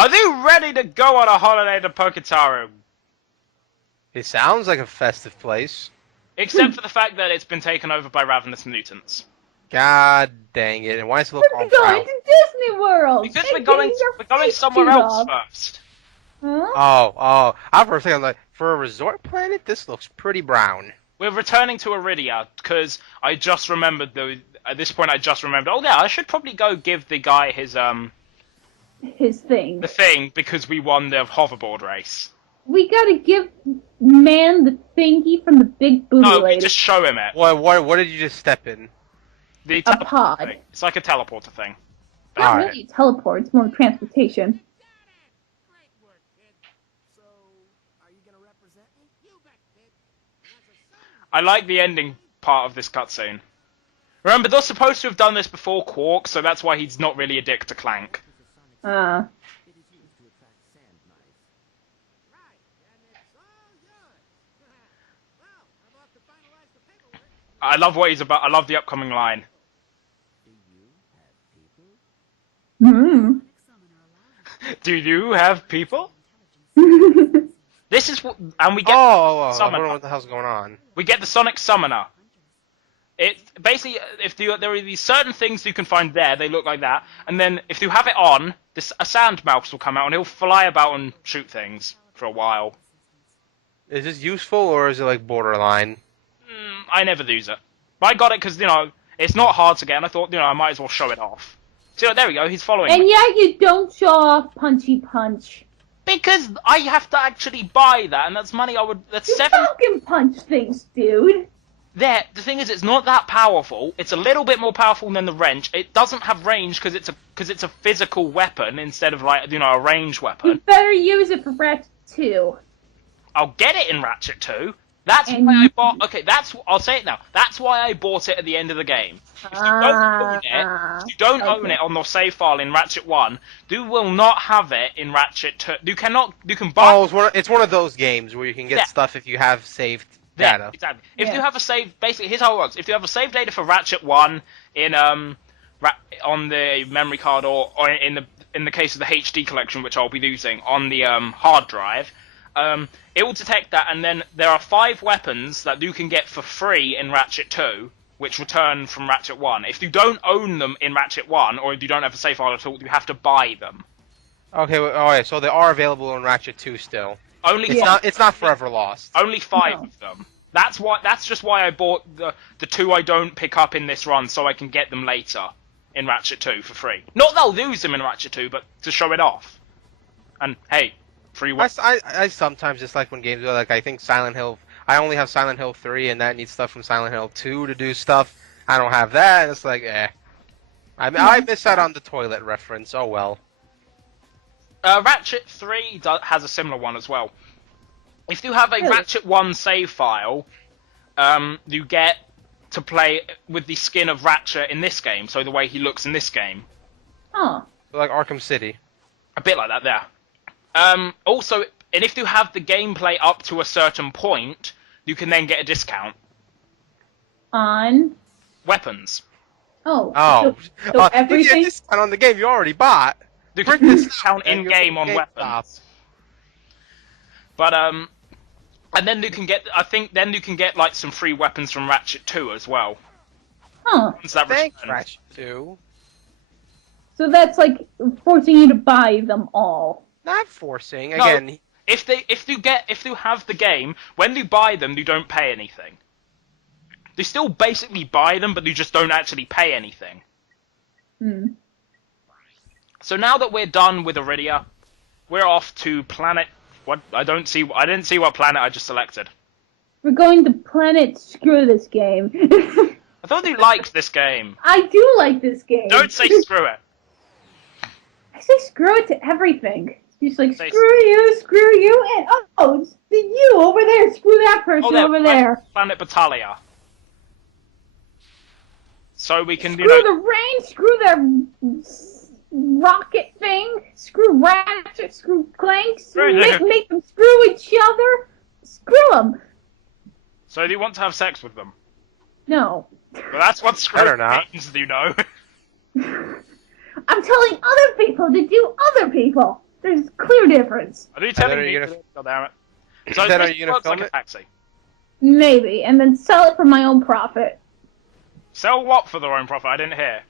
Are they ready to go on a holiday to Poketaru? It sounds like a festive place. Except for the fact that it's been taken over by ravenous mutants. God dang it! And why does it look all We're going brown? to Disney World. Because They're we're going getting their somewhere face else chewed off. first. Huh? Oh! I for a second like for a resort planet, this looks pretty brown. We're returning to Iridia because I just remembered at this point I just remembered. Oh yeah, I should probably go give the guy his thing. the thing because we won the hoverboard race. We gotta give man the thingy from the big booty No, lady. we just show him it. What did you just step in? The A teleporter pod. thing. It's like a teleporter thing. Not Alright. really a teleport, it's more transportation. Great work, kid. So, are you gonna represent me? You bet, kid. I like the ending part of this cutscene. Remember, they're supposed to have done this before Quark, so that's why he's not really a dick to Clank. Uh, It is used to attract sand mice. Right, and it's all yours. Well, I'm off to finalize the paperwork. I love what he's about. I love the upcoming line. Do you have people? Do you have people? This is what, and we get I Summoner. don't know what the hell's going on. We get the Sonic Summoner. It basically, there are these certain things you can find there, they look like that, and then if you have it on, a sand mouse will come out and he'll fly about and shoot things for a while. Is this useful or is it like borderline? I never use it. But I got it because, it's not hard to get, and I thought, I might as well show it off. So there we go, he's following and me. yeah, you don't show off Punchy Punch. Because I have to actually buy that, and that's money that's You 7... fucking punch things, dude. The thing is, it's not that powerful. It's a little bit more powerful than the wrench. It doesn't have range because it's a physical weapon instead of like a range You weapon. better use it for Ratchet 2. I'll get it in Ratchet 2. That's And why I bought. Okay, I'll say it now. That's why I bought it at the end of the game. If you don't own it on the save file in Ratchet 1, you will not have it in Ratchet 2. You can buy. Oh, it's one of those games where you can get Yeah. stuff if you have saved Yeah, data. exactly. If Yeah. you have a save, basically, here's how it works. If you have a save data for Ratchet 1 in on the memory card, or in the case of the HD collection, which I'll be using on the hard drive, it will detect that, and then there are 5 weapons that you can get for free in Ratchet 2, which return from Ratchet 1. If you don't own them in Ratchet 1, or if you don't have a save file at all, you have to buy them. Okay, alright, so they are available in Ratchet 2 still. Only It's five, it's not forever lost. only 5 No. of them. That's just why I bought the 2 I don't pick up in this run, so I can get them later in Ratchet 2 for free. Not that I'll use them in Ratchet 2, but to show it off. And hey, free weapons. I sometimes just like when games are like, I think Silent Hill, I only have Silent Hill 3 and that needs stuff from Silent Hill 2 to do stuff. I don't have that, and it's like, I miss out on the toilet reference, oh well. Ratchet 3 has a similar one as well. If you have a Really? Ratchet 1 save file, you get to play with the skin of Ratchet in this game, so the way he looks in this game. Huh. Like Arkham City. A bit like that there. Also, and if you have the gameplay up to a certain point, you can then get a discount. On. Weapons. Oh. Oh. So You everything. get a discount on the game you already bought. You Bring can this discount up, in-game on GameStop. weapons. But, and then you can get, I think, then you can get, like, some free weapons from Ratchet 2 as well. Huh. Once that Thanks, returns. Ratchet 2. So that's like forcing you to buy them all. Not forcing. No. Again, If you have the game, when you buy them, you don't pay anything. You still basically buy them, but you just don't actually pay anything. Hmm. So now that we're done with Iridia, we're off to planet. What? I didn't see what planet I just selected. We're going to planet screw this game. I thought you liked this game. I do like this game. Don't say screw it. I say screw it to everything. Just like Say- screw you, and oh, it's the you over there. Screw that person over there. Planet Battalia. So we can, Screw the rain. Screw the rocket thing. Screw Ratchet. Screw Clank. Make them screw each other. Screw them. So do you want to have sex with them? No. Well, that's what screw Better not. means, you know. I'm telling other people to do other people. There's a clear difference. Are you telling me? Are God damn it. So Then are this you gonna works like film a it? taxi. Maybe, and then sell it for my own profit. Sell what for their own profit? I didn't hear.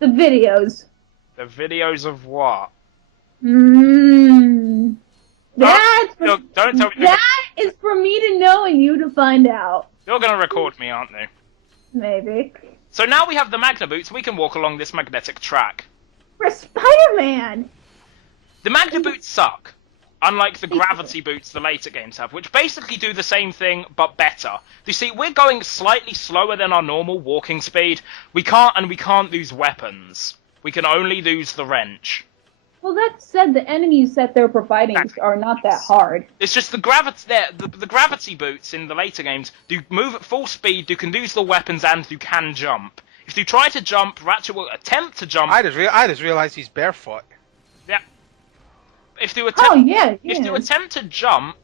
The videos. The videos of what? Mmm. That's for, Look, don't tell me. that is for me to know and you to find out. You're gonna record me, aren't you? Maybe. So now we have the Magna boots. We can walk along this magnetic track. For Spider-Man. The Magna boots suck. Unlike the gravity boots the later games have, which basically do the same thing, but better. You see, we're going slightly slower than our normal walking speed. We can't use weapons. We can only use the wrench. Well, that said, the enemies that they're providing are not that hard. It's just the gravity boots in the later games do move at full speed, you can use the weapons, and you can jump. If you try to jump, Ratchet will attempt to jump. I just realized he's barefoot. Yeah. If you attempt, Oh, yeah, if you attempt to jump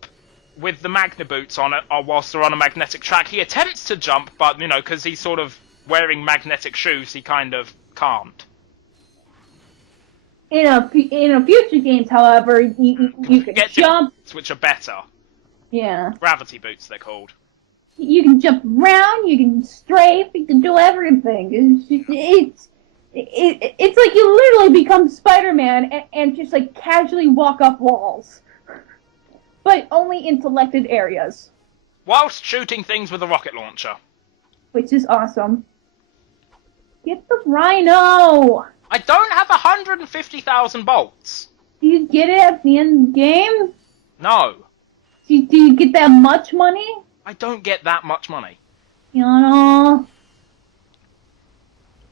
with the Magna boots on it, or whilst they're on a magnetic track, he attempts to jump, but because he's sort of wearing magnetic shoes, he kind of can't. In a future games, however, you can Get jump. boots, which are better. Yeah. Gravity boots, they're called. You can jump around, you can strafe, you can do everything. It's like you literally become Spider-Man and just like casually walk up walls. But only in selected areas. Whilst shooting things with a rocket launcher. Which is awesome. Get the Rhino! I don't have 150,000 bolts. Do you get it at the end of the game? No. Do you get that much money? I don't get that much money. You know.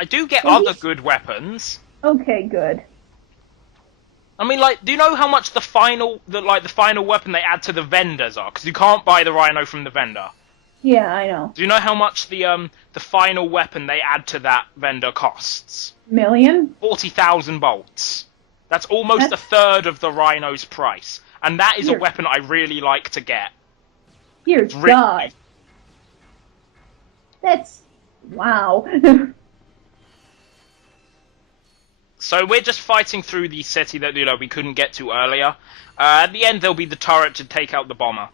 I do get Well, other good weapons. Okay, good. I mean, do you know how much the final weapon they add to the vendors are? Because you can't buy the Rhino from the vendor. Yeah, I know. Do you know how much the final weapon they add to that vendor costs? Million? 40,000 bolts. That's almost a third of the Rhino's price. And that is a weapon I really like to get. Dear It's really God. nice. That's... wow. So we're just fighting through the city that we couldn't get to earlier. At the end, there'll be the turret to take out the bomber.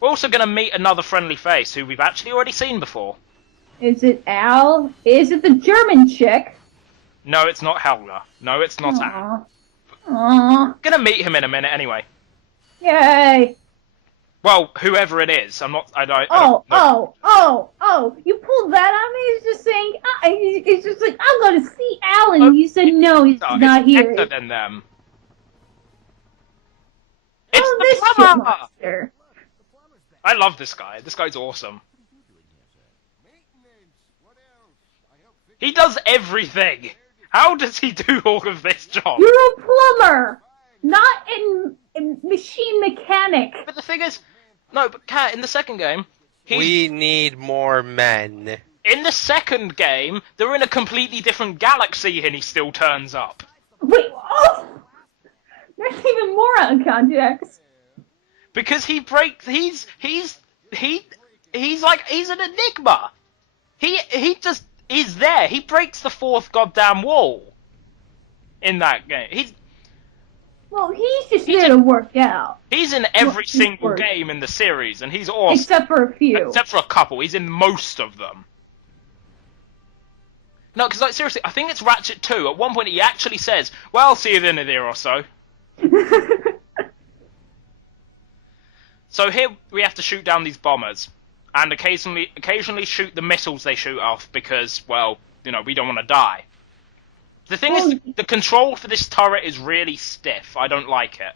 We're also going to meet another friendly face who we've actually already seen before. Is it Al? Is it the German chick? No, it's not Helga. No, it's not Al. Aww. Aww. Gonna meet him in a minute anyway. Yay! Well, whoever it is, I don't know. You pulled that on me? He's just saying, it's just like, I'm gonna see Alan. And you said, no, he's not it's here. better than them. Oh, It's this the shit plumber! monster. I love this guy. This guy's awesome. He does everything. How does he do all of this job? You're a plumber, not a machine mechanic. But the thing is, no, but Kat, in the second game, We need more men. in the second game, they're in a completely different galaxy and he still turns up. Wait, oh! There's even more out of context. Because he's an enigma. He just is there. He breaks the fourth goddamn wall in that game. Well, he's just there to work out. He's in every He's single work. game in the series, and he's awesome. Except for a few. Except for a couple. He's in most of them. No, because seriously, I think it's Ratchet 2. At one point, he actually says, "Well, I'll see you in a year or so." So here we have to shoot down these bombers, and occasionally shoot the missiles they shoot off because, well, we don't want to die. The thing is, the control for this turret is really stiff. I don't like it.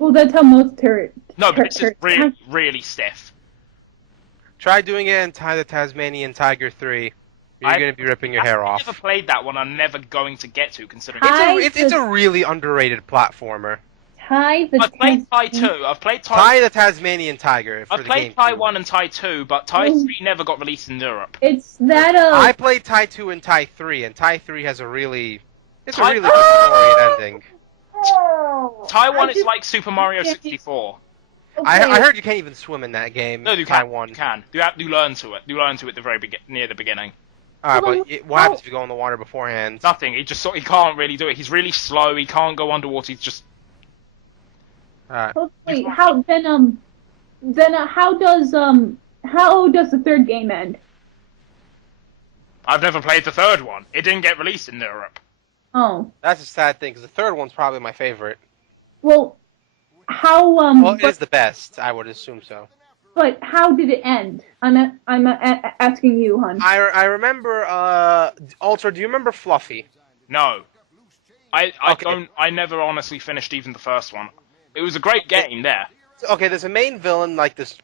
Well, that's how most turrets. No, but this is really, really stiff. Try doing it in the Tasmanian Tiger 3. You're going to be ripping your hair off. I've never played that one. I'm never going to get to, considering It's a really underrated platformer. I've played Tie 2. I've played Tie the Tasmanian Tiger. I've played Tie 1 and Tie 2, but Tie 3 never got released in Europe. It's that I played Tie 2 and Tie 3, and Tie 3 has a really good story and ending. Tie 1 is like Super Mario 64. Okay. I heard you can't even swim in that game. No, you Tie can. 1. You can. You learn to it. You learn to it near the beginning. Alright, but what happens if you go in the water beforehand? Nothing. He can't really do it. He's really slow. He can't go underwater. He's just. Alright. Wait, how how does the third game end? I've never played the third one. It didn't get released in Europe. Oh, That's a sad thing, because the third one's probably my favorite. well, how Well, it is the best, I would assume so. but how did it end? I'm asking you, hun. I remember, Ultra, do you remember Fluffy? No. I Okay. I never honestly finished even the first one. It was a great game there. Okay, there's a main villain, like this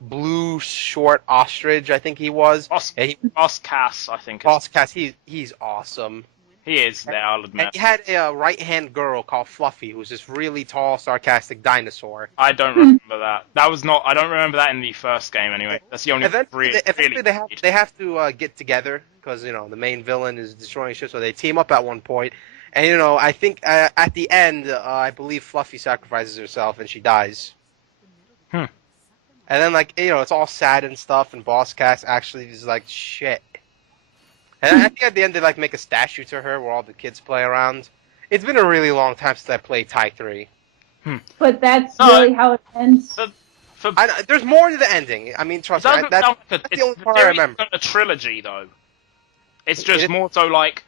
blue short ostrich, I think he was. Boss Cass, I think. Boss Cass, he's awesome. He is there, I'll And admit. he had a right-hand girl called Fluffy, who's this really tall, sarcastic dinosaur. I don't remember that. That was not. I don't remember that in the first game anyway. That's the only Eventually, they have to get together because the main villain is destroying shit, so they team up at one point. And I think at the end, I believe Fluffy sacrifices herself and she dies. Hmm. And then it's all sad and stuff, and Boss Cass actually is like shit. And I think at the end they make a statue to her where all the kids play around. It's been a really long time since I played Tai 3. But that's really how it ends. There's more to the ending. I mean, trust me, that's the only part I remember. A trilogy though. It's It just is- more so like.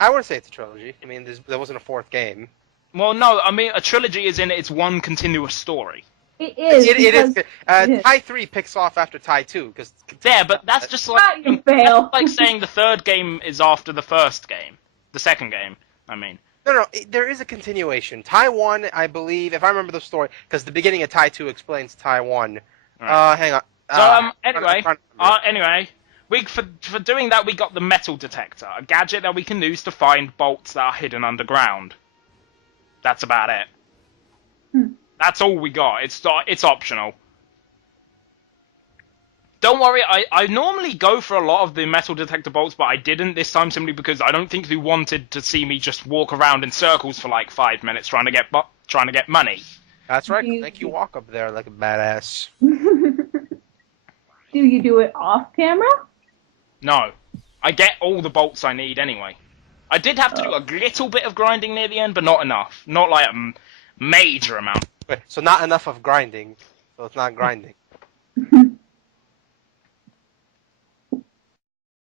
I wouldn't say it's a trilogy. I mean, there wasn't a fourth game. Well, no, I mean a trilogy is in it's one continuous story. It is. It is. because- Tai 3 picks off after Tai 2 because Yeah, but that's just Ah, like you fail. that's like saying the third game is after the first game, the second game. I mean, no, there is a continuation. Tai 1, I believe, if I remember the story, because the beginning of Tai 2 explains Tai 1. Right. Hang on. so I'm trying to remember. anyway, for doing that we got the metal detector, a gadget that we can use to find bolts that are hidden underground. That's about it. That's all we got. It's optional. Don't worry, I normally go for a lot of the metal detector bolts, but I didn't this time simply because I don't think they wanted to see me just walk around in circles for like 5 minutes trying to get money. That's right. Make you walk up there like a badass. Do you do it off camera? No. I get all the bolts I need anyway. I did have to do a little bit of grinding near the end, but not enough. Not like a major amount. Wait, so not enough of grinding. So it's not grinding.